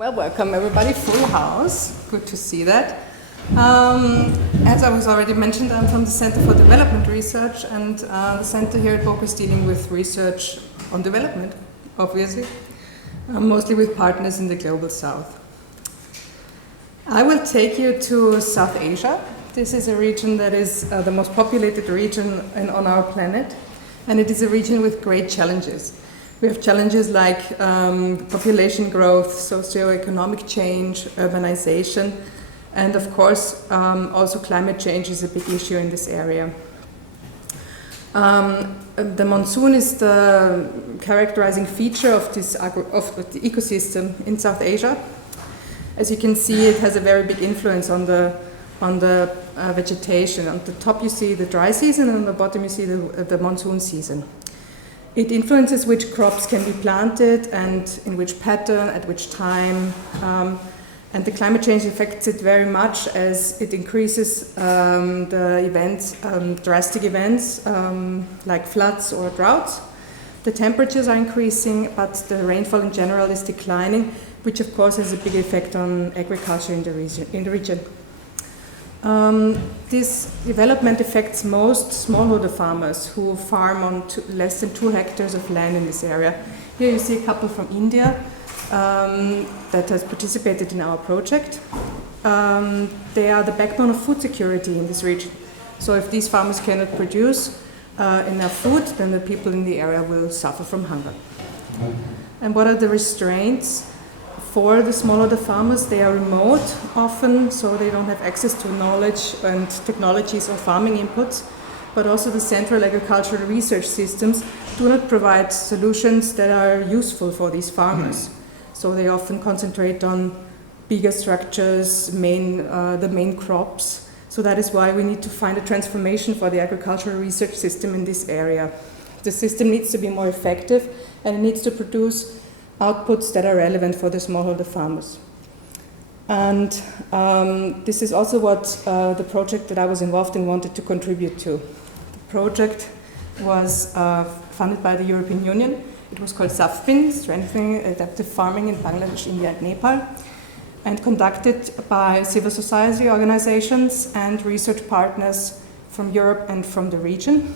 Well, welcome everybody, full house, good to see that. As I was already mentioned, I'm from the Center for Development Research, and the center here at BOKU is dealing with research on development, obviously, mostly with partners in the Global South. I will take you to South Asia. This is a region that is the most populated region on our planet, and it is a region with great challenges. We have challenges like population growth, socioeconomic change, urbanization, and of course also climate change is a big issue in this area. The monsoon is the characterizing feature of the ecosystem in South Asia. As you can see, it has a very big influence on the vegetation. On the top you see the dry season, and on the bottom you see the monsoon season. It influences which crops can be planted and in which pattern, at which time, and the climate change affects it very much as it increases the events, drastic events like floods or droughts. The temperatures are increasing, but the rainfall in general is declining, which of course has a big effect on agriculture in the region. This development affects most smallholder farmers who farm on less than 2 hectares of land in this area. Here you see a couple from India that has participated in our project. They are the backbone of food security in this region. So if these farmers cannot produce enough food, then the people in the area will suffer from hunger. And what are the restraints? For the smallholder farmers, they are remote often, so they don't have access to knowledge and technologies or farming inputs, but also the central agricultural research systems do not provide solutions that are useful for these farmers. So they often concentrate on bigger structures, the main crops. So that is why we need to find a transformation for the agricultural research system in this area. The system needs to be more effective, and it needs to produce outputs that are relevant for the smallholder farmers. And this is also what the project that I was involved in wanted to contribute to. The project was funded by the European Union. It was called SAF-BIN, Strengthening Adaptive Farming in Bangladesh, India and Nepal, and conducted by civil society organizations and research partners from Europe and from the region.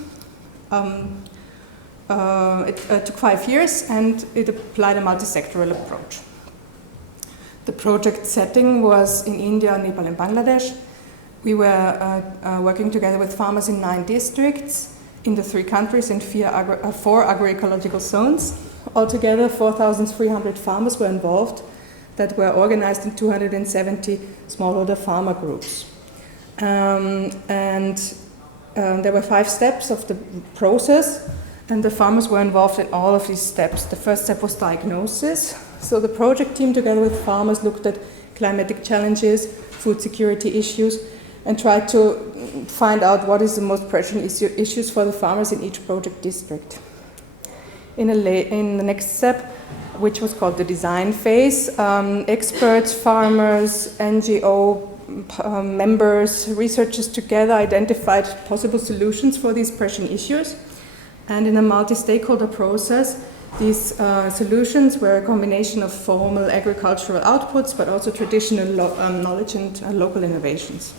It took 5 years, and it applied a multi-sectoral approach. The project setting was in India, Nepal, and Bangladesh. We were working together with farmers in 9 districts in the 3 countries and 4 agroecological zones. Altogether, 4,300 farmers were involved that were organized in 270 smallholder farmer groups. There were 5 steps of the process, and the farmers were involved in all of these steps. The first step was diagnosis. So the project team, together with farmers, looked at climatic challenges, food security issues, and tried to find out what is the most pressing issues for the farmers in each project district. In the next step, which was called the design phase, experts, farmers, NGO members, researchers together identified possible solutions for these pressing issues. And in a multi-stakeholder process, these solutions were a combination of formal agricultural outputs, but also traditional knowledge and local innovations.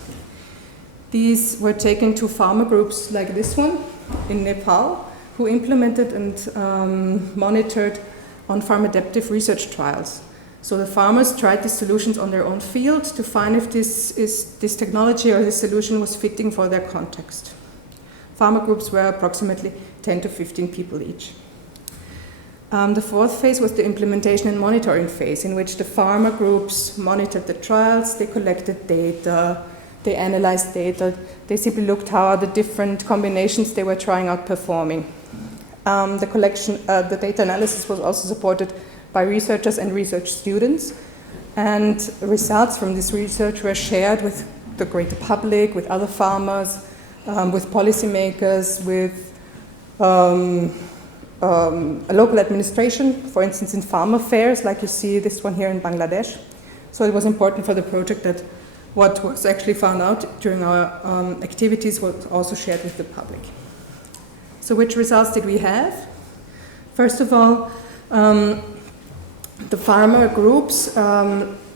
These were taken to farmer groups like this one in Nepal, who implemented and monitored on-farm adaptive research trials. So the farmers tried these solutions on their own field to find if this technology or this solution was fitting for their context. Farmer groups were approximately 10 to 15 people each. The 4th phase was the implementation and monitoring phase, in which the farmer groups monitored the trials, they collected data, they analyzed data, they simply looked how the different combinations they were trying out performing. The data analysis was also supported by researchers and research students, and results from this research were shared with the greater public, with other farmers, with policymakers, with a local administration, for instance in farmer fairs, like you see this one here in Bangladesh. So it was important for the project that what was actually found out during our activities was also shared with the public. So which results did we have? First of all, the farmer groups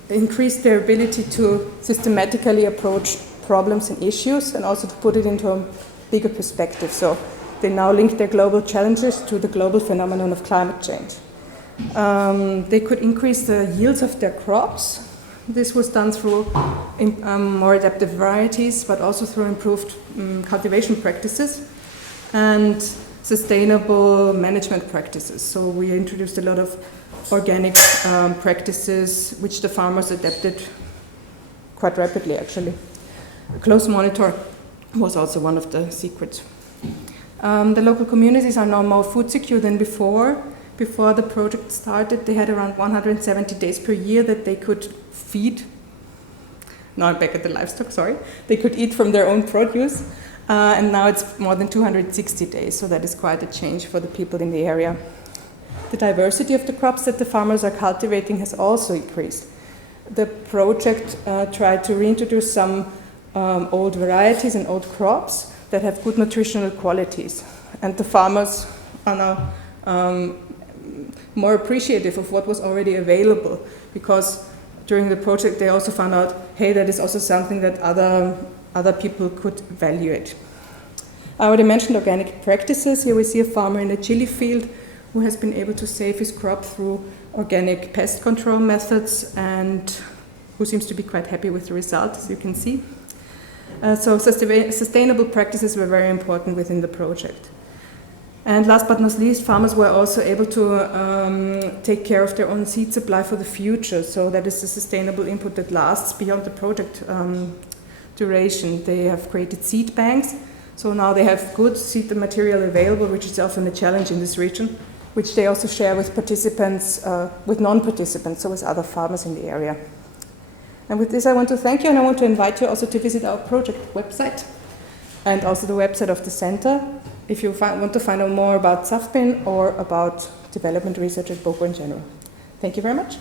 increased their ability to systematically approach problems and issues and also to put it into a bigger perspective. So they now link their global challenges to the global phenomenon of climate change. They could increase the yields of their crops. This was done through more adaptive varieties, but also through improved cultivation practices and sustainable management practices. So we introduced a lot of organic practices, which the farmers adapted quite rapidly, actually. A close monitor was also one of the secrets. The local communities are now more food secure than before. Before the project started, they had around 170 days per year that they could feed. Now I'm back at the livestock, sorry. They could eat from their own produce. And now it's more than 260 days, so that is quite a change for the people in the area. The diversity of the crops that the farmers are cultivating has also increased. The project tried to reintroduce some old varieties and old crops that have good nutritional qualities. And the farmers are now more appreciative of what was already available, because during the project they also found out, hey, that is also something that other people could value it. I already mentioned organic practices. Here we see a farmer in a chili field who has been able to save his crop through organic pest control methods and who seems to be quite happy with the result, as you can see. So sustainable practices were very important within the project. And last but not least, farmers were also able to take care of their own seed supply for the future. So that is a sustainable input that lasts beyond the project duration. They have created seed banks. So now they have good seed material available, which is often a challenge in this region, which they also share with participants, with non-participants, so with other farmers in the area. And with this, I want to thank you, and I want to invite you also to visit our project website and also the website of the center if you want to find out more about SAF-BIN or about development research at BOKU in general. Thank you very much.